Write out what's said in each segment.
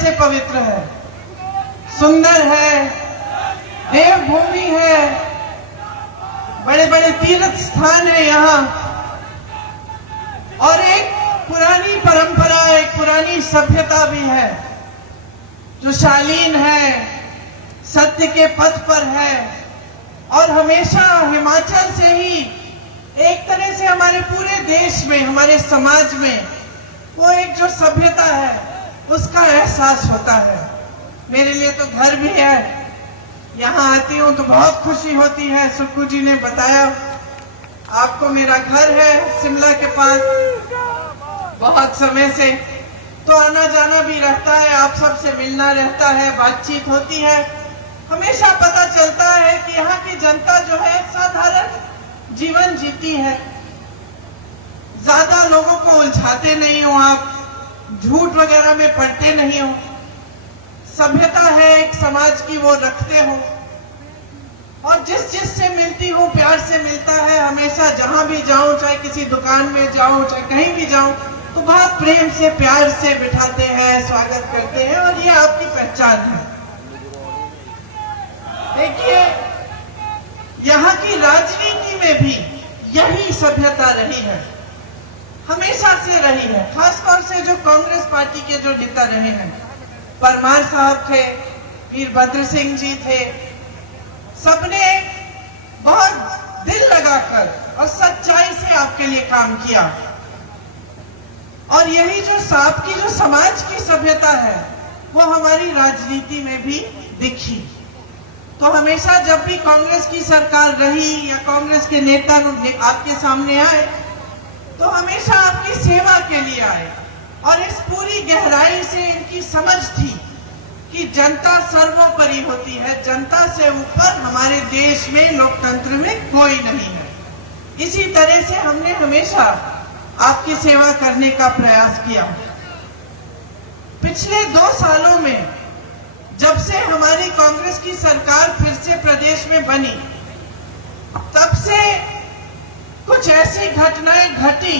से पवित्र है, सुंदर है, देवभूमि है, बड़े बड़े तीर्थ स्थान है यहाँ, और एक पुरानी परंपरा, एक पुरानी सभ्यता भी है जो शालीन है, सत्य के पथ पर है। और हमेशा हिमाचल से ही एक तरह से हमारे पूरे देश में, हमारे समाज में वो एक जो सभ्यता है उसका एहसास होता है। मेरे लिए तो घर भी है, यहाँ आती हूँ तो बहुत खुशी होती है। सुक्खू जी ने बताया आपको मेरा घर है शिमला के पास, बहुत समय से तो आना जाना भी रहता है, आप सबसे मिलना रहता है, बातचीत होती है। हमेशा पता चलता है कि यहाँ की जनता जो है साधारण जीवन जीती है, ज्यादा लोगों को उलझाते नहीं हो, आप झूठ वगैरह में पड़ते नहीं हो, सभ्यता है एक समाज की वो रखते हो। और जिस से मिलती हूँ प्यार से मिलता है, हमेशा जहां भी जाऊं, चाहे किसी दुकान में जाऊं, चाहे कहीं भी जाऊं, तो बहुत प्रेम से प्यार से बिठाते हैं, स्वागत करते हैं, और ये आपकी पहचान है। देखिए यहाँ की राजनीति में भी यही सभ्यता रही है, हमेशा से रही है। खासतौर से जो कांग्रेस पार्टी के जो नेता रहे हैं, परमार साहब थे, वीरभद्र सिंह जी थे, सबने बहुत दिल लगाकर और सच्चाई से आपके लिए काम किया। और यही जो आपकी जो समाज की सभ्यता है वो हमारी राजनीति में भी दिखी। तो हमेशा जब भी कांग्रेस की सरकार रही या कांग्रेस के नेता आपके सामने आए तो हमेशा आपकी सेवा के लिए आए, और इस पूरी गहराई से इनकी समझ थी कि जनता सर्वोपरि होती है, जनता से ऊपर हमारे देश में लोकतंत्र में कोई नहीं है। इसी तरह से हमने हमेशा आपकी सेवा करने का प्रयास किया। पिछले 2 सालों में जब से हमारी कांग्रेस की सरकार फिर से प्रदेश में बनी, तब से कुछ ऐसी घटनाएं घटी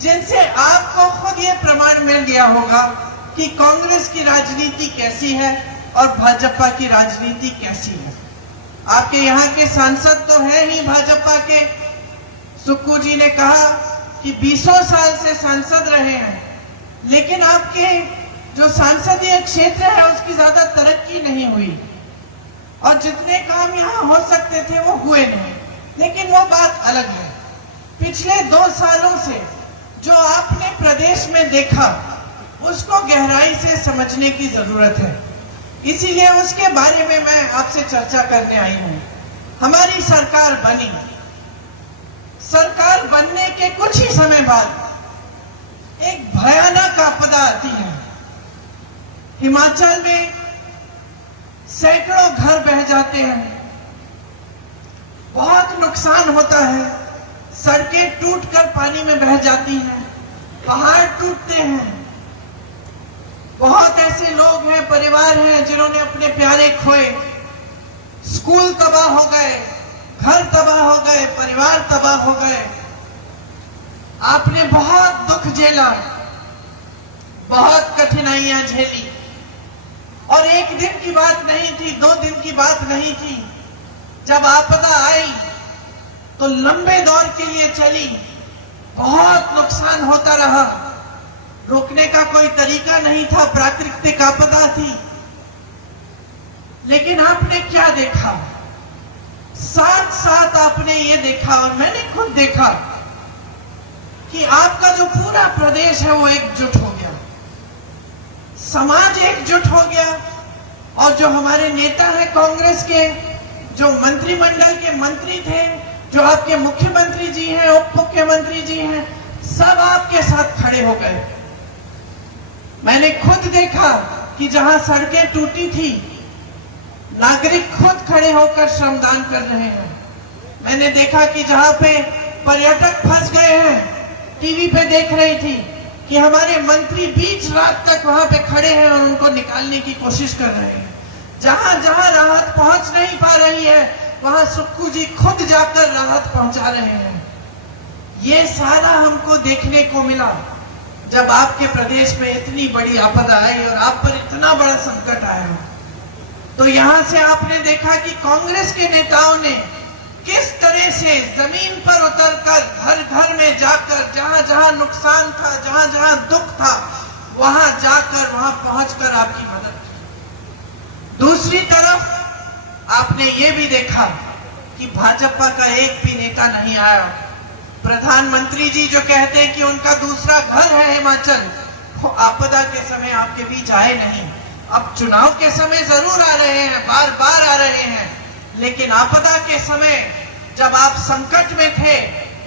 जिनसे आपको खुद ये प्रमाण मिल गया होगा कि कांग्रेस की राजनीति कैसी है और भाजपा की राजनीति कैसी है। आपके यहाँ के सांसद तो है ही भाजपा के, सुक्खू जी ने कहा कि 20 साल से सांसद रहे हैं, लेकिन आपके जो संसदीय क्षेत्र है उसकी ज्यादा तरक्की नहीं हुई, और जितने काम यहाँ हो सकते थे वो हुए नहीं। लेकिन वो बात अलग है। पिछले 2 सालों से जो आपने प्रदेश में देखा उसको गहराई से समझने की जरूरत है, इसीलिए उसके बारे में मैं आपसे चर्चा करने आई हूँ। हमारी सरकार बनी, सरकार बनने के कुछ ही समय बाद एक भयानक आपदा आती है। हिमाचल में सैकड़ों घर बह जाते हैं, बहुत नुकसान होता है, सड़कें टूटकर पानी में बह जाती हैं, पहाड़ टूटते हैं। बहुत ऐसे लोग हैं, परिवार हैं जिन्होंने अपने प्यारे खोए, स्कूल तबाह हो गए, घर तबाह हो गए, परिवार तबाह हो गए। आपने बहुत दुख झेला, बहुत कठिनाइयां झेली, और एक दिन की बात नहीं थी, 2 दिन की बात नहीं थी। जब आपदा आई तो लंबे दौर के लिए चली, बहुत नुकसान होता रहा, रोकने का कोई तरीका नहीं था, प्राकृतिक आपदा थी। लेकिन आपने क्या देखा? साथ साथ आपने ये देखा, और मैंने खुद देखा, कि आपका जो पूरा प्रदेश है वो एकजुट हो गया, समाज एकजुट हो गया। और जो हमारे नेता हैं कांग्रेस के, जो मंत्रिमंडल के मंत्री थे, जो आपके मुख्यमंत्री जी हैं, उप मुख्यमंत्री जी हैं, सब आपके साथ खड़े हो गए। मैंने खुद देखा कि जहां सड़कें टूटी थी, नागरिक खुद खड़े होकर श्रमदान कर रहे हैं। मैंने देखा कि जहां पे पर्यटक फंस गए हैं, टीवी पे देख रही थी कि हमारे मंत्री बीच रात तक वहां पे खड़े हैं और उनको निकालने की कोशिश कर रहे हैं। जहां जहां राहत पहुंच नहीं पा रही है, वहां सुक्खू जी खुद जाकर राहत पहुंचा रहे हैं। ये सारा हमको देखने को मिला। जब आपके प्रदेश में इतनी बड़ी आपदा आई और आप पर इतना बड़ा संकट आया, तो यहां से आपने देखा कि कांग्रेस के नेताओं ने किस तरह से जमीन पर उतरकर घर घर में जाकर जहां जहां नुकसान था, जहां जहां दुख था, वहां जाकर वहां पहुंचकर आपकी मदद की। दूसरी तरफ आपने ये भी देखा कि भाजपा का एक भी नेता नहीं आया। प्रधानमंत्री जी जो कहते हैं कि उनका दूसरा घर है हिमाचल, वो आपदा के समय आपके बीच आए नहीं। अब चुनाव के समय जरूर आ रहे हैं, बार बार आ रहे हैं, लेकिन आपदा के समय जब आप संकट में थे,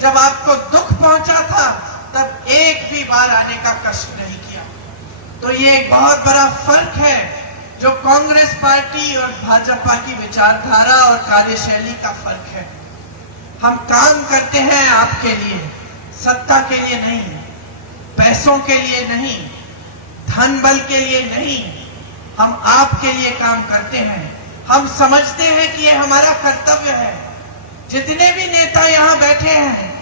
जब आपको दुख पहुंचा था, तब एक भी बार आने का कष्ट नहीं किया। तो ये एक बहुत बड़ा फर्क है जो कांग्रेस पार्टी और भाजपा की विचारधारा और कार्यशैली का फर्क है। हम काम करते हैं आपके लिए, सत्ता के लिए नहीं, पैसों के लिए नहीं, धन बल के लिए नहीं, हम आपके लिए काम करते हैं। हम समझते हैं कि ये हमारा कर्तव्य है। जितने भी नेता यहाँ बैठे हैं,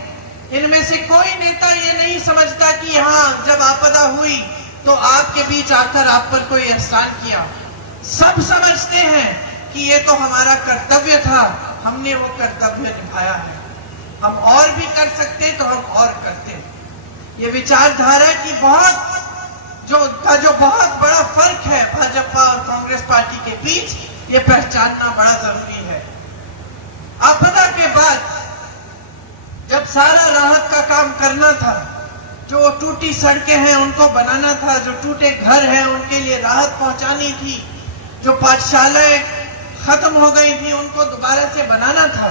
इनमें से कोई नेता ये नहीं समझता कि यहाँ जब आपदा हुई तो आपके बीच आकर आप पर कोई एहसान किया। सब समझते हैं कि ये तो हमारा कर्तव्य था, हमने वो कर्तव्य निभाया है। हम और भी कर सकते तो हम और करते। ये विचारधारा की जो बहुत बड़ा फर्क है भाजपा और कांग्रेस पार्टी के बीच, ये पहचानना बड़ा जरूरी है। आपदा के बाद जब सारा राहत का काम करना था, जो टूटी सड़कें हैं उनको बनाना था, जो टूटे घर हैं उनके लिए राहत पहुंचानी थी, जो पाठशालाएं खत्म हो गई थी उनको दोबारा से बनाना था,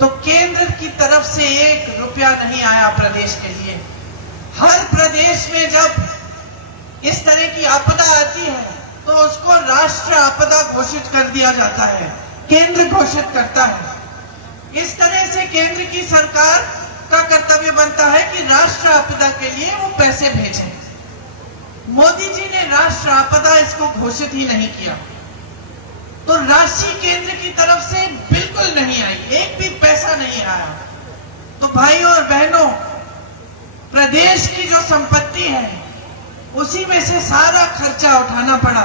तो केंद्र की तरफ से 1 रुपया नहीं आया प्रदेश के लिए। हर प्रदेश में जब इस तरह की आपदा आती है तो उसको राष्ट्र आपदा घोषित कर दिया जाता है, केंद्र घोषित करता है। इस तरह से केंद्र की सरकार का कर्तव्य बनता है कि राष्ट्र आपदा के लिए वो पैसे भेजें। मोदी जी ने राष्ट्र आपदा इसको घोषित ही नहीं किया, तो राशि केंद्र की तरफ से बिल्कुल नहीं आई, एक भी पैसा नहीं आया। तो भाइयों और बहनों, प्रदेश की जो संपत्ति है उसी में से सारा खर्चा उठाना पड़ा,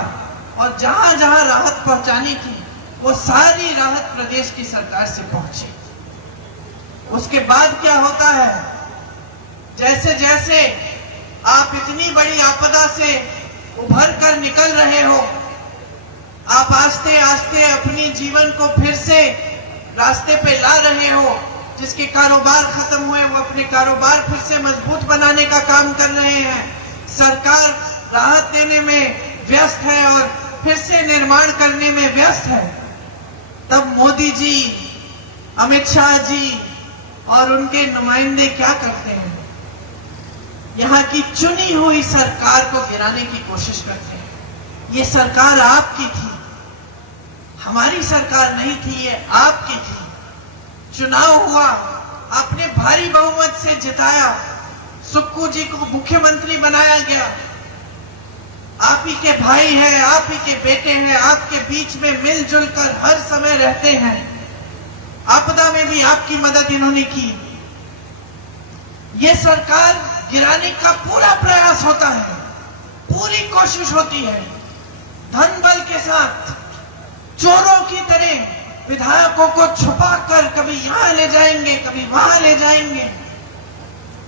और जहां जहां राहत पहुंचानी थी वो सारी राहत प्रदेश की सरकार से पहुंची। उसके बाद क्या होता है, जैसे जैसे आप इतनी बड़ी आपदा से उभर कर निकल रहे हो, आप आस्ते आस्ते अपनी जीवन को फिर से रास्ते पे ला रहे हो। जिसके कारोबार खत्म हुए वो अपने कारोबार फिर से मजबूत बनाने का काम कर रहे हैं। सरकार राहत देने में व्यस्त है और फिर से निर्माण करने में व्यस्त है। तब मोदी जी, अमित शाह जी और उनके नुमाइंदे क्या करते हैं, यहाँ की चुनी हुई सरकार को गिराने की कोशिश करते हैं। ये सरकार आपकी थी, हमारी सरकार नहीं थी, ये आपकी थी। चुनाव हुआ, आपने भारी बहुमत से जिताया, सुक्खू जी को मुख्यमंत्री बनाया गया। आप ही के भाई हैं, आप ही के बेटे हैं, आपके बीच में मिलजुल कर हर समय रहते हैं। आपदा में भी आपकी मदद इन्होंने की। ये सरकार गिराने का पूरा प्रयास होता है, पूरी कोशिश होती है। धन बल के साथ चोरों की तरह विधायकों को छुपाकर कभी यहां ले जाएंगे, कभी वहां ले जाएंगे।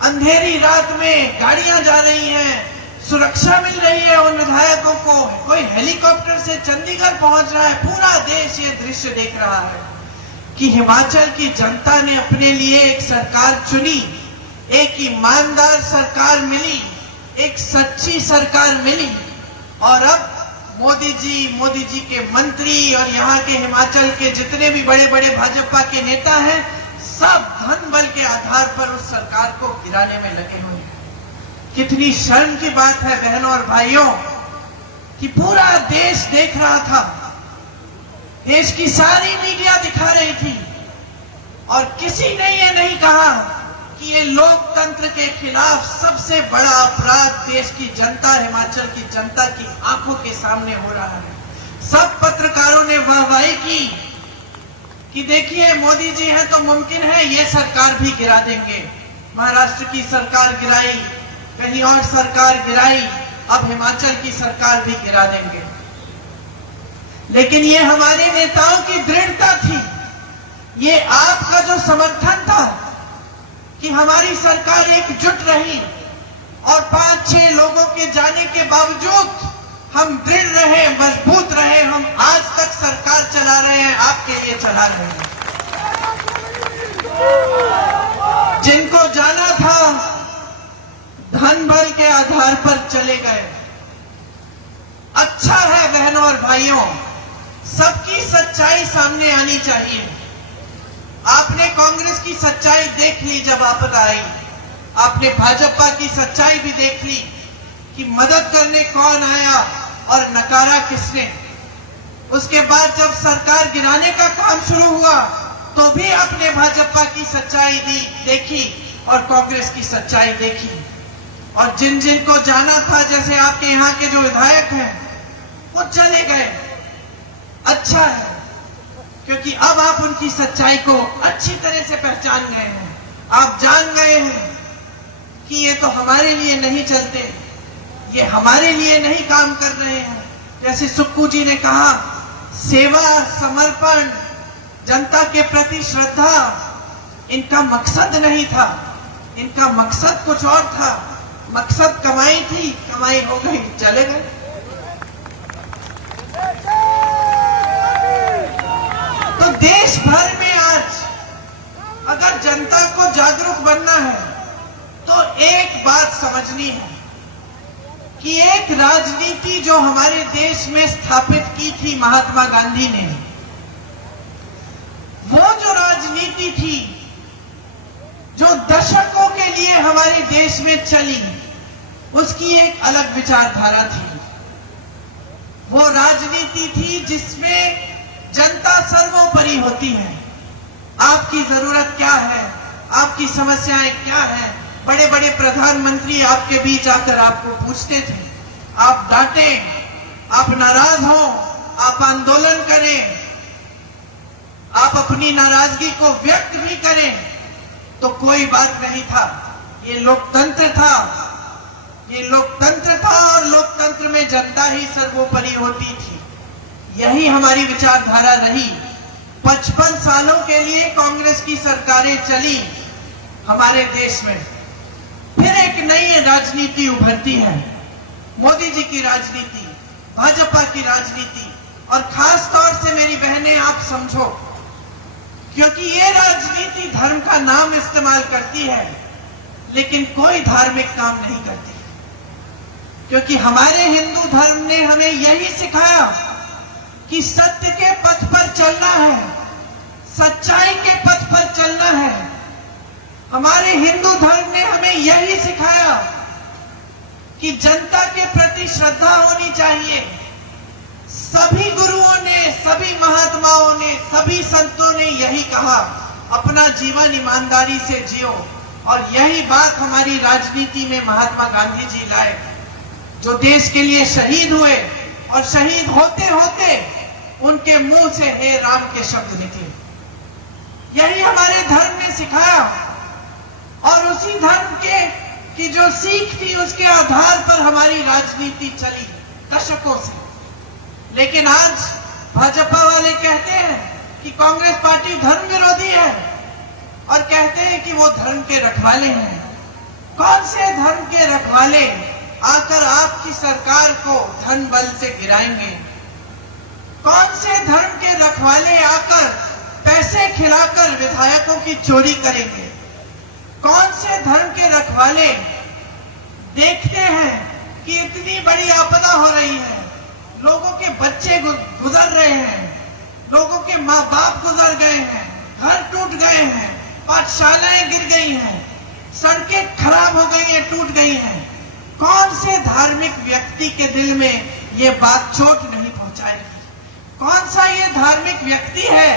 अंधेरी रात में गाड़ियां जा रही हैं, सुरक्षा मिल रही है उन विधायकों को, कोई हेलीकॉप्टर से चंडीगढ़ पहुंच रहा है। पूरा देश ये दृश्य देख रहा है कि हिमाचल की जनता ने अपने लिए एक सरकार चुनी, एक ईमानदार सरकार मिली, एक सच्ची सरकार मिली। और अब मोदी जी के मंत्री और यहाँ के हिमाचल के जितने भी बड़े बड़े भाजपा के नेता हैं, सब धन बल के आधार पर उस सरकार को गिराने में लगे हुए हैं। कितनी शर्म की बात है बहनों और भाइयों कि पूरा देश देख रहा था, देश की सारी मीडिया दिखा रही थी, और किसी ने ये नहीं कहा कि ये लोकतंत्र के खिलाफ सबसे बड़ा अपराध देश की जनता, हिमाचल की जनता की आंखों के सामने हो रहा है। सब पत्रकारों ने वाहवाही की कि देखिए मोदी जी हैं तो मुमकिन है ये सरकार भी गिरा देंगे। महाराष्ट्र की सरकार गिराई, कहीं और सरकार गिराई, अब हिमाचल की सरकार भी गिरा देंगे। लेकिन ये हमारे नेताओं की दृढ़ता थी, ये आपका जो समर्थन था कि हमारी सरकार एकजुट रही और 5-6 लोगों के जाने के बावजूद हम दृढ़ रहे, मजबूत रहे। हम आज तक सरकार चला रहे हैं, आपके लिए चला रहे हैं। जिनको जाना था धन बल के आधार पर चले गए। अच्छा है बहनों और भाइयों, सबकी सच्चाई सामने आनी चाहिए। आपने कांग्रेस की सच्चाई देख ली जब आप आई, आपने भाजपा की सच्चाई भी देख ली कि मदद करने कौन आया और नकारा किसने। उसके बाद जब सरकार गिराने का काम शुरू हुआ तो भी आपने भाजपा की सच्चाई देखी और कांग्रेस की सच्चाई देखी। और जिन जिन को जाना था, जैसे आपके यहाँ के जो विधायक हैं, वो चले गए। अच्छा है, क्योंकि अब आप उनकी सच्चाई को अच्छी तरह से पहचान गए हैं। आप जान गए हैं कि ये तो हमारे लिए नहीं चलते, ये हमारे लिए नहीं काम कर रहे हैं। जैसे सुक्कू जी ने कहा, सेवा, समर्पण, जनता के प्रति श्रद्धा इनका मकसद नहीं था। इनका मकसद कुछ और था। मकसद कमाई थी, कमाई हो गई, चले गए। तो देश भर में आज अगर जनता को जागरूक बनना है तो एक बात समझनी है कि एक राजनीति जो हमारे देश में स्थापित की थी महात्मा गांधी ने, वो जो राजनीति थी जो दशकों के लिए हमारे देश में चली, उसकी एक अलग विचारधारा थी। वो राजनीति थी जिसमें जनता सर्वोपरि होती है। आपकी जरूरत क्या है, आपकी समस्याएं क्या हैं, बड़े बड़े प्रधानमंत्री आपके बीच आकर आपको पूछते थे। आप डांटें, आप नाराज हो, आप आंदोलन करें, आप अपनी नाराजगी को व्यक्त भी करें, तो कोई बात नहीं था। ये लोकतंत्र था, ये लोकतंत्र था और लोकतंत्र में जनता ही सर्वोपरि होती थी। यही हमारी विचारधारा रही। 55 सालों के लिए कांग्रेस की सरकारें चली हमारे देश में। फिर एक नई राजनीति उभरती है, मोदी जी की राजनीति, भाजपा की राजनीति। और खास तौर से मेरी बहनें, आप समझो, क्योंकि ये राजनीति धर्म का नाम इस्तेमाल करती है लेकिन कोई धार्मिक काम नहीं करती। क्योंकि हमारे हिंदू धर्म ने हमें यही सिखाया कि सत्य के पथ पर चलना है, सच्चाई के पथ पर चलना है। हमारे हिंदू धर्म ने हमें यही सिखाया कि जनता के प्रति श्रद्धा होनी चाहिए। सभी गुरुओं ने, सभी महात्माओं ने, सभी संतों ने यही कहा, अपना जीवन ईमानदारी से जियो। और यही बात हमारी राजनीति में महात्मा गांधी जी लाए, जो देश के लिए शहीद हुए और शहीद होते होते उनके मुंह से हे राम के शब्द निकले। यही हमारे धर्म ने सिखाया और उसी धर्म की जो सीख थी उसके आधार पर हमारी राजनीति चली दशकों से। लेकिन आज भाजपा वाले कहते हैं कि कांग्रेस पार्टी धर्म विरोधी है और कहते हैं कि वो धर्म के रखवाले हैं। कौन से धर्म के रखवाले आकर आपकी सरकार को धन बल से गिराएंगे? कौन से धर्म के रखवाले आकर पैसे खिलाकर विधायकों की चोरी करेंगे? कौन से धर्म के रखवाले देखते हैं कि इतनी बड़ी आपदा हो रही है, लोगों के बच्चे गुजर रहे हैं, लोगों के माँ बाप गुजर गए हैं, घर टूट गए हैं, पाठशालाएं गिर गई हैं, सड़कें खराब हो गई हैं, टूट गई हैं। कौन से धार्मिक व्यक्ति के दिल में ये बात चोट नहीं पहुंचाएगी? कौन सा ये धार्मिक व्यक्ति है?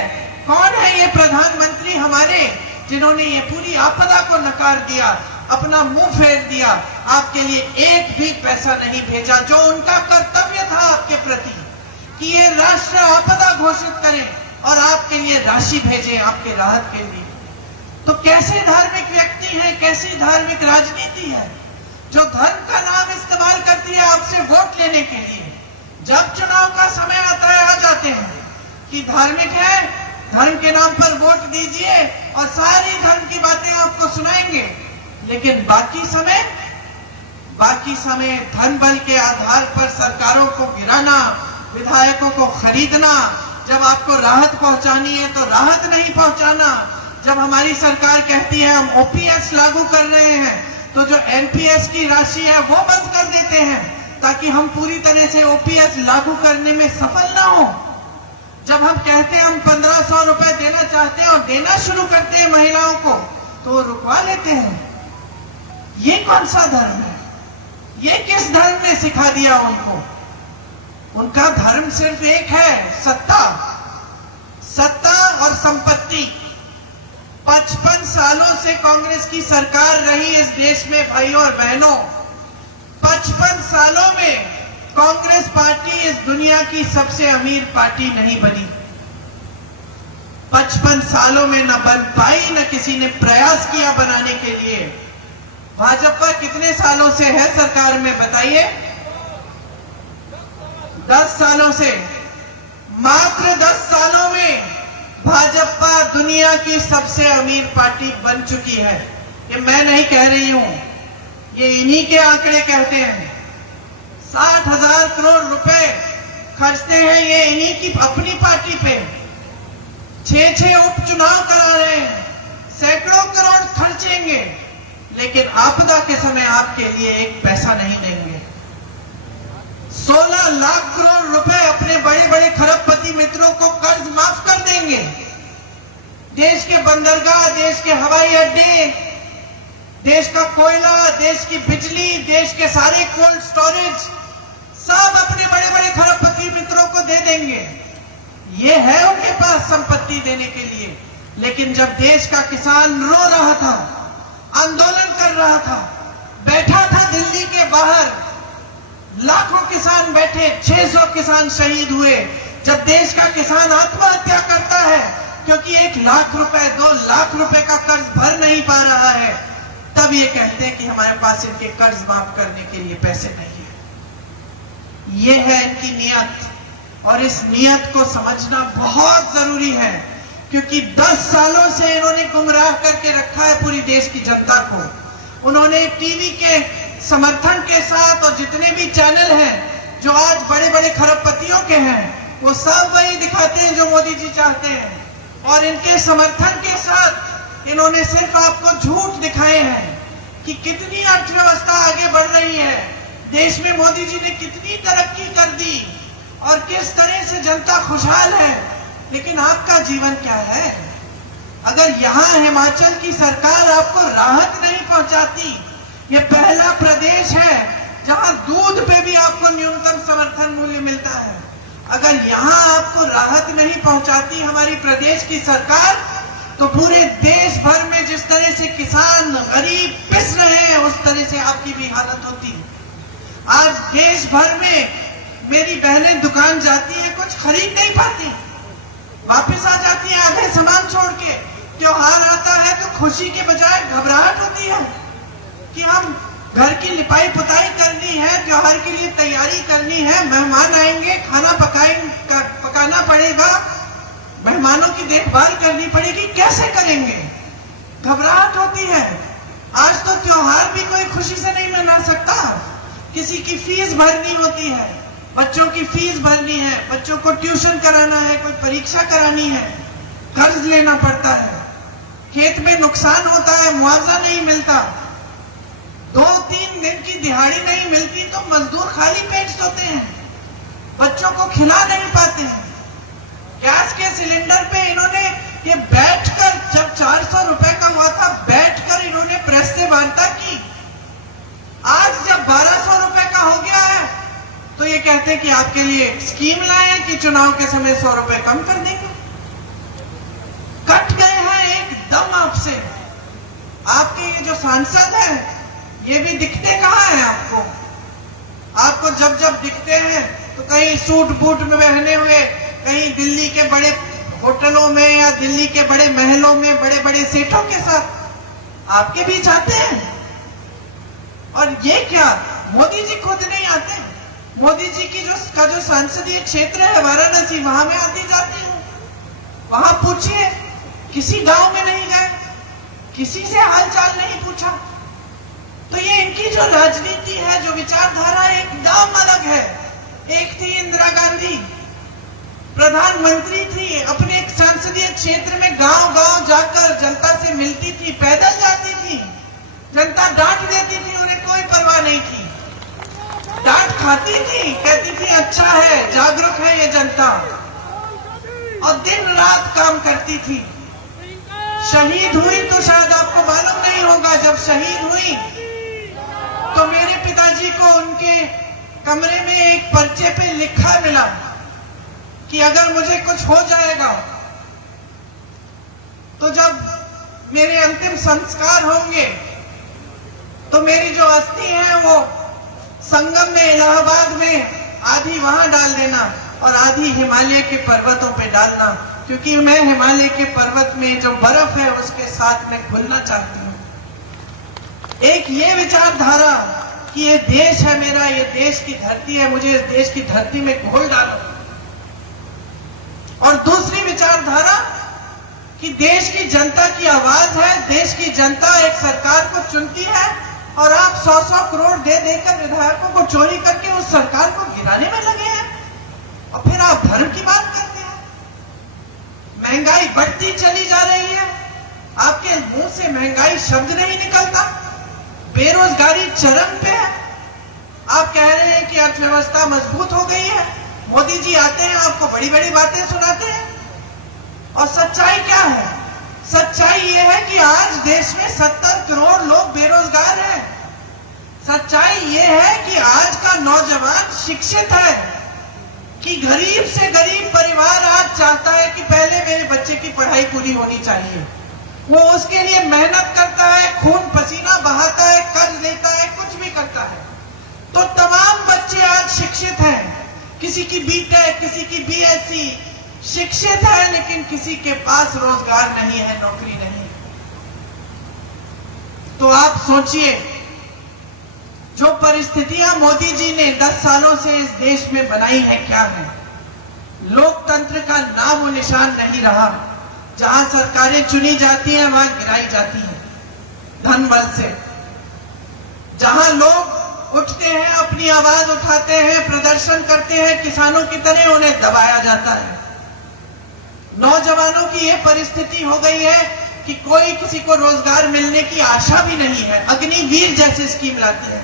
कौन है ये प्रधानमंत्री हमारे जिन्होंने ये पूरी आपदा को नकार दिया, अपना मुंह फेर दिया, आपके लिए एक भी पैसा नहीं भेजा, जो उनका कर्तव्य था आपके प्रति कि ये राष्ट्र आपदा घोषित करें और आपके लिए राशि भेजें आपके राहत के लिए। तो कैसे धार्मिक व्यक्ति है, कैसी धार्मिक राजनीति है? जो धर्म का नाम इस्तेमाल करती है आपसे वोट लेने के लिए। जब चुनाव का समय आता है आ जाते हैं कि धार्मिक है, धर्म के नाम पर वोट दीजिए और सारी धर्म की बातें आपको सुनाएंगे, लेकिन बाकी समय धन बल के आधार पर सरकारों को गिराना, विधायकों को खरीदना, जब आपको राहत पहुंचानी है तो राहत नहीं पहुंचाना। जब हमारी सरकार कहती है हम ओपीएस लागू कर रहे हैं तो जो एनपीएस की राशि है वो बंद कर देते हैं ताकि हम पूरी तरह से ओपीएस लागू करने में सफल ना हो। जब हम कहते हैं हम 1500 रुपए देना चाहते हैं और देना शुरू करते हैं महिलाओं को तो वो रुकवा लेते हैं। ये कौन सा धर्म है? ये किस धर्म ने सिखा दिया उनको? उनका धर्म सिर्फ एक है, सत्ता और संपत्ति। 55 सालों से कांग्रेस की सरकार रही इस देश में भाइयों और बहनों। 55 सालों में कांग्रेस पार्टी इस दुनिया की सबसे अमीर पार्टी नहीं बनी। 55 सालों में न बन पाई, न किसी ने प्रयास किया बनाने के लिए। भाजपा कितने सालों से है सरकार में बताइए? 10 सालों से। मात्र 10 सालों में भाजपा दुनिया की सबसे अमीर पार्टी बन चुकी है। ये मैं नहीं कह रही हूं, ये इन्हीं के आंकड़े कहते हैं। 60,000 करोड़ रुपए खर्चते हैं ये इन्हीं की अपनी पार्टी पे। 6 उपचुनाव करा रहे हैं, सैकड़ों करोड़ खर्चेंगे, लेकिन आपदा के समय आपके लिए एक पैसा नहीं देंगे। 16 लाख करोड़ रुपए अपने बड़े बड़े खरबपति मित्रों को कर्ज माफ कर देंगे। देश के बंदरगाह, देश के हवाई अड्डे, देश का कोयला, देश की बिजली, देश के सारे कोल्ड स्टोरेज सब अपने बड़े बड़े खरबपति मित्रों को दे देंगे। ये है उनके पास संपत्ति देने के लिए। लेकिन जब देश का किसान रो रहा था, आंदोलन कर रहा था, बैठा था दिल्ली के बाहर, लाखों किसान बैठे, 600 किसान शहीद हुए। जब देश का किसान आत्महत्या करता है क्योंकि 1 लाख रुपए 2 लाख रुपए का कर्ज भर नहीं पा रहा है, तब ये कहते हैं कि हमारे पास इनके कर्ज माफ करने के लिए पैसे नहीं है। ये है इनकी नियत, और इस नियत को समझना बहुत जरूरी है क्योंकि 10 सालों से इन्होंने गुमराह करके रखा है पूरी देश की जनता को। उन्होंने टीवी के समर्थन के साथ और जितने भी चैनल हैं जो आज बड़े बड़े खरबपतियों के हैं, वो सब वही दिखाते हैं जो मोदी जी चाहते हैं। और इनके समर्थन के साथ इन्होंने सिर्फ आपको झूठ दिखाए हैं कि कितनी अर्थव्यवस्था आगे बढ़ रही है, देश में मोदी जी ने कितनी तरक्की कर दी और किस तरह से जनता खुशहाल है। लेकिन आपका जीवन क्या है? अगर यहां हिमाचल की सरकार आपको राहत नहीं पहुंचाती, ये पहला प्रदेश है जहां दूध पे भी आपको न्यूनतम समर्थन मूल्य मिलता है, अगर यहां आपको राहत नहीं पहुंचाती हमारी प्रदेश की सरकार, तो पूरे देश भर में जिस तरह से किसान गरीब पिस रहे हैं उस तरह से आपकी भी हालत होती। आज देश भर में मेरी बहनें दुकान जाती है, कुछ खरीद नहीं पाती, वापस आ जाती है आधे सामान छोड़ के। त्योहार आता है तो खुशी के बजाय घबराहट होती है कि हम घर की लिपाई पुताई करनी है, त्योहार के लिए तैयारी करनी है, मेहमान आएंगे, खाना पकाना पड़ेगा, मेहमानों की देखभाल करनी पड़ेगी, कैसे करेंगे? घबराहट होती है। आज तो त्योहार भी कोई खुशी से नहीं मना सकता। किसी की फीस भरनी होती है, बच्चों की फीस भरनी है, बच्चों को ट्यूशन कराना है, कोई परीक्षा करानी है, कर्ज लेना पड़ता है, खेत में नुकसान होता है, मुआवजा नहीं मिलता, 2-3 दिन की दिहाड़ी नहीं मिलती तो मजदूर खाली पेट सोते हैं, बच्चों को खिला नहीं पाते हैं। गैस के सिलेंडर पे इन्होंने ये बैठकर, जब 400 रुपए का हुआ था, बैठकर इन्होंने प्रेस से वार्ता की। आज जब 1200 रुपए का हो गया है तो ये कहते हैं कि आपके लिए स्कीम लाए कि चुनाव के समय 100 रुपए कम कर देंगे। कट गए हैं एकदम आपसे। आपके ये जो सांसद हैं ये भी दिखते कहाँ हैं आपको? आपको जब जब दिखते हैं तो कहीं सूट बूट में पहने हुए, कहीं दिल्ली के बड़े होटलों में या दिल्ली के बड़े महलों में बड़े बड़े सेठों के साथ आपके बीच आते हैं। और ये क्या, मोदी जी खुद नहीं आते? मोदी जी की जो संसदीय क्षेत्र है वाराणसी, वहां में आती जाती हूँ। वहां पूछिए, किसी गांव में नहीं गए, किसी से हालचाल नहीं पूछा। तो ये इनकी जो राजनीति है, जो विचारधारा एकदम अलग है। एक थी इंदिरा गांधी, प्रधानमंत्री थी, अपने एक संसदीय क्षेत्र में गांव गांव जाकर जनता से मिलती थी, पैदल जाती थी, जनता डांट देती थी, उन्हें कोई परवाह नहीं थी। डांट खाती थी, कहती थी अच्छा है, जागरूक है ये जनता, और दिन रात काम करती थी। शहीद हुई तो शायद आपको मालूम नहीं होगा, जब शहीद हुई तो मेरे पिताजी को उनके कमरे में एक पर्चे पे लिखा मिला कि अगर मुझे कुछ हो जाएगा तो जब मेरे अंतिम संस्कार होंगे तो मेरी जो अस्थि है वो संगम में, इलाहाबाद में आधी वहां डाल देना और आधी हिमालय के पर्वतों पे डालना, क्योंकि मैं हिमालय के पर्वत में जो बर्फ है उसके साथ में घुलना चाहती हूँ। एक ये विचारधारा कि ये देश है मेरा, ये देश की धरती है, मुझे इस देश की धरती में घोल डालो। और दूसरी विचारधारा कि देश की जनता की आवाज है, देश की जनता एक सरकार को चुनती है और आप 100-100 करोड़ दे देकर विधायकों को चोरी करके उस सरकार को गिराने में लगे हैं, और फिर आप धर्म की बात करते हैं। महंगाई बढ़ती चली जा रही है, आपके मुंह से महंगाई शब्द नहीं निकलता। बेरोजगारी चरम पे है, आप कह रहे हैं कि अर्थव्यवस्था मजबूत हो गई है। मोदी जी आते हैं, आपको बड़ी बड़ी बातें सुनाते हैं, और सच्चाई क्या है? सच्चाई ये है कि आज देश में 70 करोड़ लोग बेरोजगार हैं। सच्चाई ये है कि आज का नौजवान शिक्षित है, कि गरीब से गरीब परिवार आज चाहता है कि पहले मेरे बच्चे की पढ़ाई पूरी होनी चाहिए। वो उसके लिए मेहनत करता है, खून पसीना बहाता है, कर्ज लेता है, कुछ भी करता है। तो तमाम बच्चे आज शिक्षित हैं, किसी की बीटेक, किसी की बीएससी, शिक्षित है, लेकिन किसी के पास रोजगार नहीं है, नौकरी नहीं है। तो आप सोचिए, जो परिस्थितियां मोदी जी ने 10 सालों से इस देश में बनाई है, क्या है? लोकतंत्र का नाम और निशान नहीं रहा। जहां सरकारें चुनी जाती हैं वहां गिराई जाती हैं धन बल से। जहां लोग उठते हैं, अपनी आवाज उठाते हैं, प्रदर्शन करते हैं, किसानों की तरह उन्हें दबाया जाता है। नौजवानों की यह परिस्थिति हो गई है कि कोई किसी को रोजगार मिलने की आशा भी नहीं है। अग्निवीर जैसी स्कीम लाती है,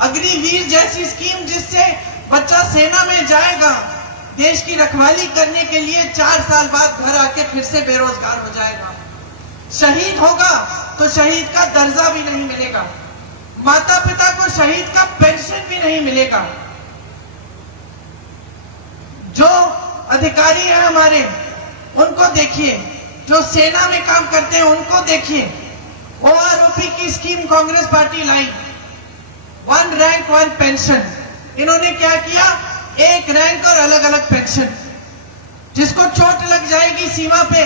अग्निवीर जैसी स्कीम जिससे बच्चा सेना में जाएगा, देश की रखवाली करने के लिए 4 साल बाद घर आके फिर से बेरोजगार हो जाएगा। शहीद होगा तो शहीद का दर्जा भी नहीं मिलेगा, माता पिता को शहीद का पेंशन भी नहीं मिलेगा। जो अधिकारी हैं हमारे, उनको देखिए, जो सेना में काम करते हैं उनको देखिए। ओआरओपी की स्कीम कांग्रेस पार्टी लाई, 1 रैंक 1 पेंशन। इन्होंने क्या किया? 1 रैंक और अलग अलग पेंशन। जिसको चोट लग जाएगी सीमा पे,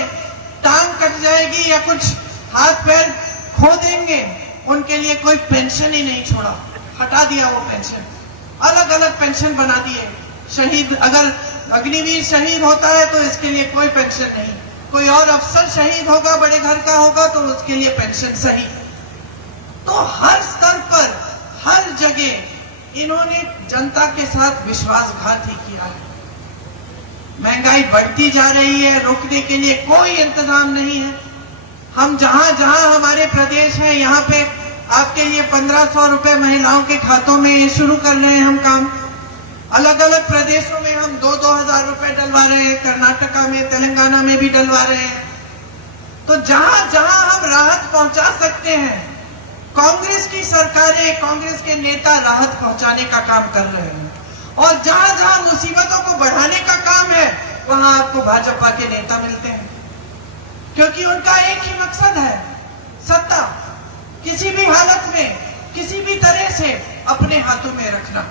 टांग कट जाएगी या कुछ हाथ पैर खो देंगे, उनके लिए कोई पेंशन ही नहीं छोड़ा, हटा दिया वो पेंशन। अलग अलग पेंशन बना दिए। शहीद, अगर अग्निवीर शहीद होता है तो इसके लिए कोई पेंशन नहीं। कोई और अफसर शहीद होगा, बड़े घर का होगा, तो उसके लिए पेंशन सही। तो हर स्तर पर, हर जगह इन्होंने जनता के साथ विश्वासघात ही किया है। महंगाई बढ़ती जा रही है, रोकने के लिए कोई इंतजाम नहीं है। हम जहां जहां हमारे प्रदेश है, यहाँ पे आपके लिए 1500 रुपए महिलाओं के खातों में शुरू कर रहे हैं हम काम। अलग अलग प्रदेशों में हम 2-2 हजार रुपए डलवा रहे हैं, कर्नाटका में, तेलंगाना में भी डलवा रहे हैं। तो जहां जहां हम राहत पहुंचा सकते हैं, कांग्रेस की सरकारें, कांग्रेस के नेता राहत पहुंचाने का काम कर रहे हैं। और जहां जहां मुसीबतों को बढ़ाने का काम है, वहां आपको भाजपा के नेता मिलते हैं, क्योंकि उनका एक ही मकसद है, सत्ता किसी भी हालत में, किसी भी तरह से अपने हाथों में रखना।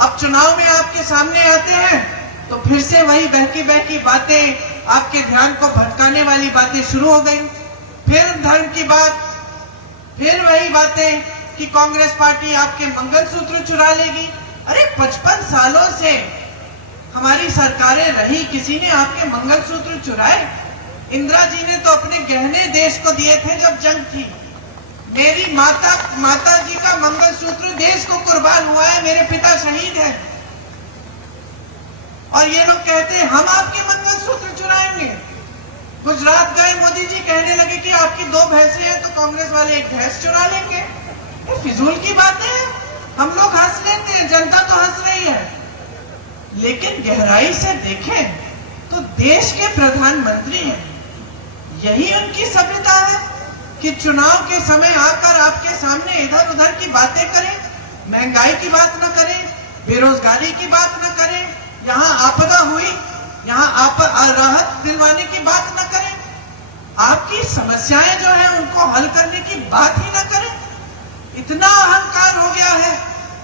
अब चुनाव में आपके सामने आते हैं तो फिर से वही बहकी बहकी बातें, आपके ध्यान को भटकाने वाली बातें शुरू हो गई। फिर धर्म की बात, फिर वही बातें कि कांग्रेस पार्टी आपके मंगलसूत्र चुरा लेगी। अरे 55 सालों से हमारी सरकारें रही, किसी ने आपके मंगलसूत्र चुराए? इंदिरा जी ने तो अपने गहने देश को दिए थे जब जंग थी। मेरी माता जी का मंगलसूत्र देश को कुर्बान हुआ है, मेरे पिता शहीद हैं। और ये लोग कहते हैं हम आपके मंगलसूत्र चुराएंगे। गुजरात गए मोदी जी, कहने लगे कि आपकी 2 भैंसें हैं तो कांग्रेस वाले 1 भैंस चुरा लेंगे। ये फिजूल की बातें हैं। हम लोग हंस लेते हैं, जनता तो हंस रही है, लेकिन गहराई से देखें तो देश के प्रधानमंत्री हैं। यही उनकी सभ्यता है कि चुनाव के समय आकर आपके सामने इधर उधर की बातें करें, महंगाई की बात न करें, बेरोजगारी की बात न करें, यहाँ आपदा हुई यहाँ राहत दिलवाने की बात न करें, आपकी समस्याएं जो है उनको हल करने की बात ही न करें। इतना अहंकार हो गया है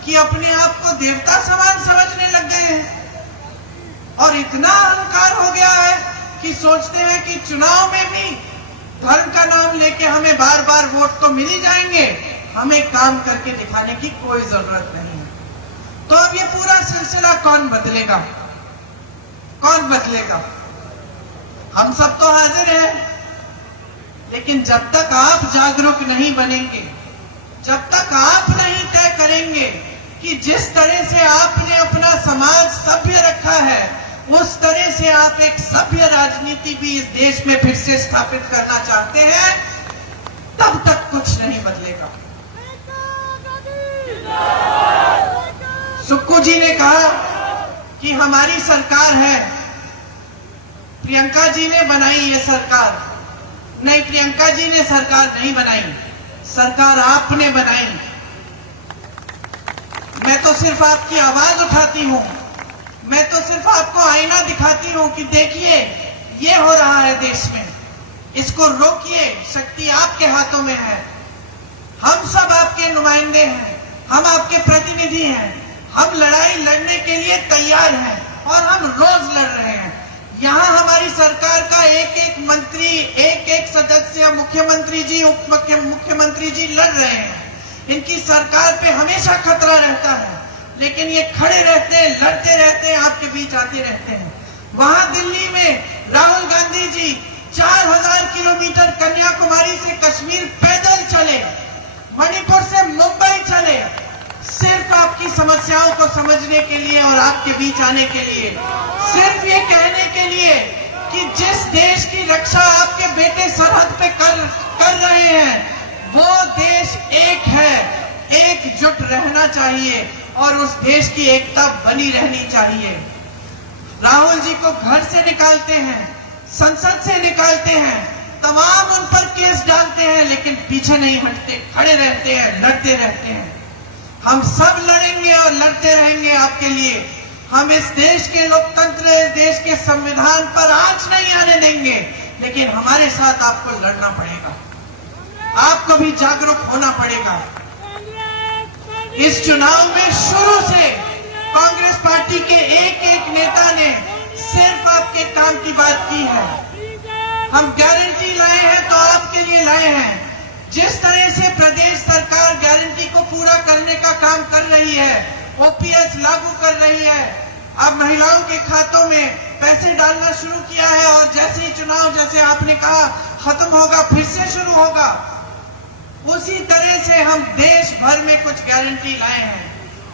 कि अपने आप को देवता समान समझने लग गए हैं। और इतना अहंकार हो गया है कि सोचते हैं कि चुनाव में भी धर्म का नाम लेके हमें बार बार वोट तो मिल ही जाएंगे, हमें काम करके दिखाने की कोई जरूरत नहीं है। तो अब ये पूरा सिलसिला कौन बदलेगा? कौन बदलेगा? हम सब तो हाजिर हैं, लेकिन जब तक आप जागरूक नहीं बनेंगे, जब तक आप नहीं तय करेंगे कि जिस तरह से आपने अपना समाज सभ्य रखा है उस तरह से आप एक सभ्य राजनीति भी इस देश में फिर से स्थापित करना चाहते हैं, तब तक कुछ नहीं बदलेगा। सुक्कू जी ने कहा कि हमारी सरकार है, प्रियंका जी ने बनाई ये सरकार। नहीं, प्रियंका जी ने सरकार नहीं बनाई, सरकार आपने बनाई। मैं तो सिर्फ आपकी आवाज उठाती हूं, मैं तो सिर्फ आपको आईना दिखाती हूं कि देखिए ये हो रहा है देश में, इसको रोकिए, शक्ति आपके हाथों में है। हम सब आपके नुमाइंदे हैं, हम आपके प्रतिनिधि हैं, हम लड़ाई लड़ने के लिए तैयार हैं और हम रोज लड़ रहे हैं। यहाँ हमारी सरकार का एक एक मंत्री, एक एक सदस्य, मुख्यमंत्री जी, उप मुख्यमंत्री जी लड़ रहे हैं। इनकी सरकार पे हमेशा खतरा रहता है, लेकिन ये खड़े रहते हैं, लड़ते रहते हैं, आपके बीच आते रहते हैं। वहां दिल्ली में राहुल गांधी जी 4000 किलोमीटर कन्याकुमारी से कश्मीर पैदल चले, मणिपुर से मुंबई चले, सिर्फ आपकी समस्याओं को समझने के लिए और आपके बीच आने के लिए, सिर्फ ये कहने के लिए कि जिस देश की रक्षा आपके बेटे सरहद पे कर रहे हैं वो देश एक है, एकजुट रहना चाहिए और उस देश की एकता बनी रहनी चाहिए। राहुल जी को घर से निकालते हैं, संसद से निकालते हैं, तमाम उन पर केस डालते हैं, लेकिन पीछे नहीं हटते, खड़े रहते हैं, लड़ते रहते हैं। हम सब लड़ेंगे और लड़ते रहेंगे आपके लिए। हम इस देश के लोकतंत्र, इस देश के संविधान पर आंच नहीं आने देंगे, लेकिन हमारे साथ आपको लड़ना पड़ेगा, आपको भी जागरूक होना पड़ेगा। इस चुनाव में शुरू से कांग्रेस पार्टी के एक एक नेता ने सिर्फ आपके काम की बात की है। हम गारंटी लाए हैं तो आपके लिए लाए हैं। जिस तरह से प्रदेश सरकार गारंटी को पूरा करने का काम कर रही है, ओपीएस लागू कर रही है, अब महिलाओं के खातों में पैसे डालना शुरू किया है और जैसे ही चुनाव, जैसे आपने कहा, खत्म होगा फिर से शुरू होगा, उसी तरह से हम देश भर में कुछ गारंटी लाए हैं।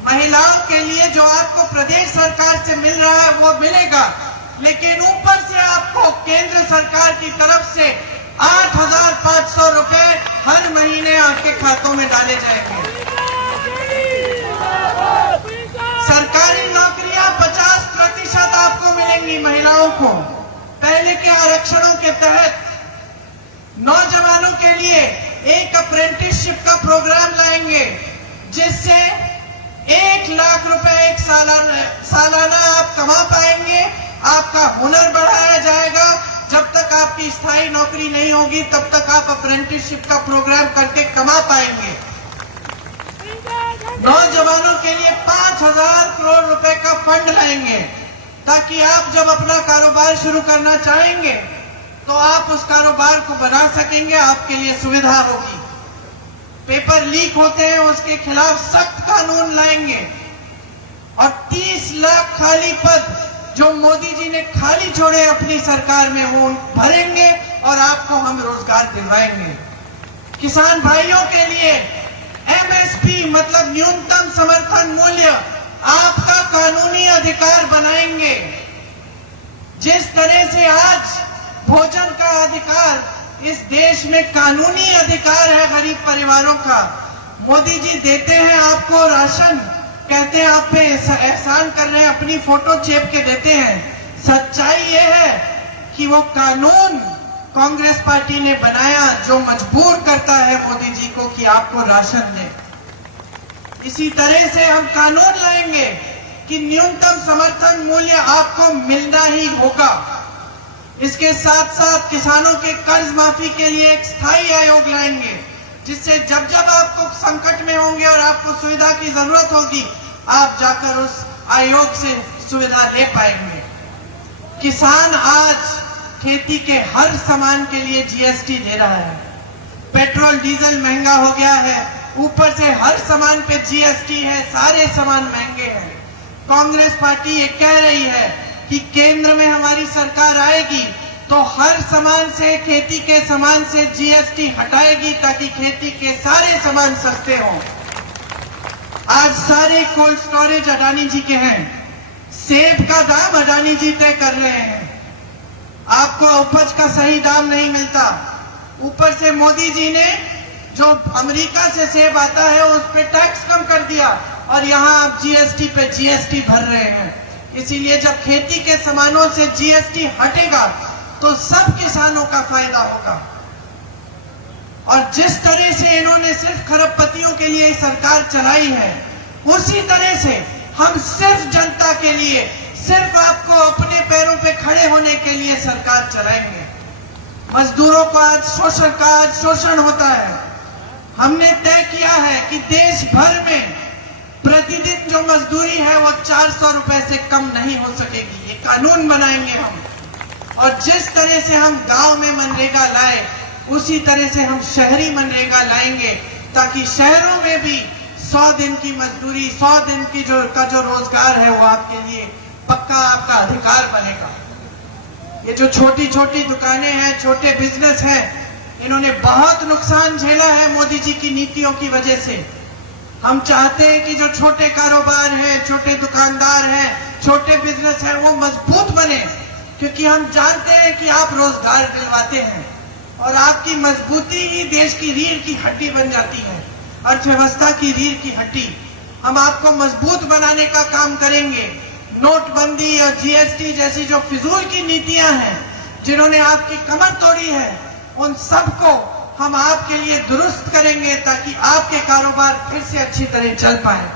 महिलाओं के लिए जो आपको प्रदेश सरकार से मिल रहा है वो मिलेगा, लेकिन ऊपर से आपको केंद्र सरकार की तरफ से 8500 रुपए हर महीने आपके खातों में डाले जाएंगे। सरकारी नौकरियां 50% आपको मिलेंगी महिलाओं को। पहले के आरक्षणों के तहत नौजवानों के लिए एक अप्रेंटिसशिप का प्रोग्राम लाएंगे, जिससे 1 लाख रुपए एक सालाना आप कमा पाएंगे। आपका हुनर बढ़ाया जाएगा। जब तक आपकी स्थायी नौकरी नहीं होगी तब तक आप अप्रेंटिसशिप का प्रोग्राम करके कमा पाएंगे। नौजवानों के लिए 5000 करोड़ रुपए का फंड लाएंगे, ताकि आप जब अपना कारोबार शुरू करना चाहेंगे तो आप उस कारोबार को बना सकेंगे, आपके लिए सुविधा होगी। पेपर लीक होते हैं उसके खिलाफ सख्त कानून लाएंगे और 30 लाख खाली पद जो मोदी जी ने खाली छोड़े अपनी सरकार में वो भरेंगे और आपको हम रोजगार दिलवाएंगे। किसान भाइयों के लिए एमएसपी मतलब न्यूनतम समर्थन मूल्य आपका कानूनी अधिकार बनाएंगे। जिस तरह से आज भोजन का अधिकार इस देश में कानूनी अधिकार है गरीब परिवारों का, मोदी जी देते हैं आपको राशन, कहते हैं आप पे एहसान कर रहे हैं, अपनी फोटो चेप के देते हैं। सच्चाई ये है कि वो कानून कांग्रेस पार्टी ने बनाया जो मजबूर करता है मोदी जी को कि आपको राशन दे। इसी तरह से हम कानून लाएंगे कि न्यूनतम समर्थन मूल्य आपको मिलना ही होगा। इसके साथ साथ किसानों के कर्ज माफी के लिए एक स्थायी आयोग लाएंगे जिससे जब जब आपको संकट में होंगे और आपको सुविधा की जरूरत होगी आप जाकर उस आयोग से सुविधा ले पाएंगे। किसान आज खेती के हर सामान के लिए जीएसटी दे रहा है। पेट्रोल डीजल महंगा हो गया है, ऊपर से हर सामान पे जीएसटी है, सारे सामान महंगे हैं। कांग्रेस पार्टी ये कह रही है कि केंद्र में हमारी सरकार आएगी तो हर सामान से, खेती के सामान से जीएसटी हटाएगी ताकि खेती के सारे सामान सस्ते हों। आज सारे कोल्ड स्टोरेज अडानी जी के हैं, सेब का दाम अडानी जी तय कर रहे हैं, आपको उपज का सही दाम नहीं मिलता। ऊपर से मोदी जी ने जो अमेरिका से सेब आता है उस पे टैक्स कम कर दिया और यहाँ आप जीएसटी पे जीएसटी भर रहे हैं। इसीलिए जब खेती के सामानों से जीएसटी हटेगा तो सब किसानों का फायदा होगा। और जिस तरह से इन्होंने सिर्फ खरबपतियों के लिए सरकार चलाई है उसी तरह से हम सिर्फ जनता के लिए, सिर्फ आपको अपने पैरों पे खड़े होने के लिए सरकार चलाएंगे। मजदूरों को आज शोषण होता है। हमने तय किया है कि देश भर में प्रतिदिन जो मजदूरी है वो 400 रुपए से कम नहीं हो सकेगी। ये कानून बनाएंगे हम। और जिस तरह से हम गांव में मनरेगा लाए उसी तरह से हम शहरी मनरेगा लाएंगे ताकि शहरों में भी 100 दिन की मजदूरी, 100 दिन की जो रोजगार है वो आपके लिए पक्का आपका अधिकार बनेगा। ये जो छोटी छोटी दुकानें हैं, छोटे बिजनेस हैं, इन्होंने बहुत नुकसान झेला है मोदी जी की नीतियों की वजह से। हम चाहते हैं कि जो छोटे कारोबार हैं, छोटे दुकानदार हैं, छोटे बिजनेस हैं वो मजबूत बने क्योंकि हम जानते हैं कि आप रोजगार दिलवाते हैं और आपकी मजबूती ही देश की रीढ़ की हड्डी बन जाती है, अर्थव्यवस्था की रीढ़ की हड्डी। हम आपको मजबूत बनाने का काम करेंगे। नोटबंदी और जीएसटी जैसी जो फिजूल की नीतियां हैं जिन्होंने आपकी कमर तोड़ी है उन सबको हम आपके लिए दुरुस्त करेंगे ताकि आपके कारोबार फिर से अच्छी तरह चल पाए।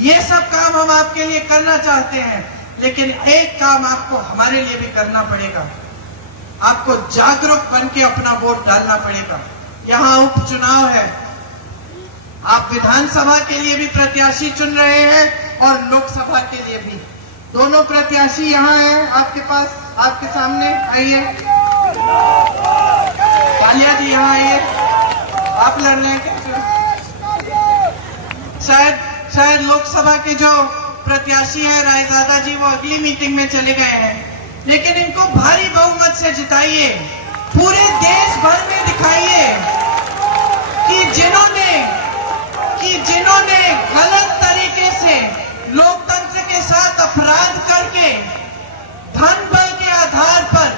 ये सब काम हम आपके लिए करना चाहते हैं, लेकिन एक काम आपको हमारे लिए भी करना पड़ेगा। आपको जागरूक बन के अपना वोट डालना पड़ेगा। यहाँ उपचुनाव है, आप विधानसभा के लिए भी प्रत्याशी चुन रहे हैं और लोकसभा के लिए भी। दोनों प्रत्याशी यहाँ हैं आपके पास, आपके सामने आइए। कालिया जी यहाँ आइए, आप लड़ रहे हैं क्या? शायद लोकसभा के जो प्रत्याशी है रायजादा जी वो अगली मीटिंग में चले गए हैं, लेकिन इनको भारी बहुमत से जिताइए। पूरे देश भर में दिखाइए कि जिन्होंने गलत तरीके से लोकतंत्र के साथ अपराध करके धन बल के आधार पर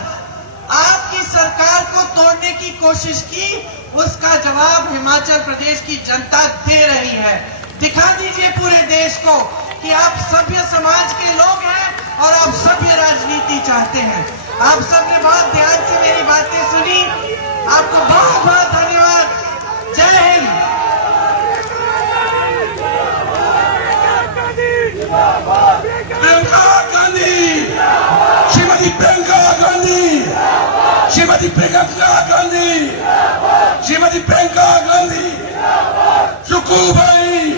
आपकी सरकार को तोड़ने की कोशिश की, उसका जवाब हिमाचल प्रदेश की जनता दे रही है। दिखा दीजिए पूरे देश को कि आप सभ्य समाज के लोग हैं और आप सभ्य राजनीति चाहते हैं। आप सबने बहुत ध्यान से मेरी बातें सुनी, आपको बहुत बहुत धन्यवाद। जय हिंद। प्रियंका गांधी, श्रीमती प्रियंका गांधी, श्रीमती प्रियंका गांधी, श्रीमती प्रियंका गांधी, सुखू भाई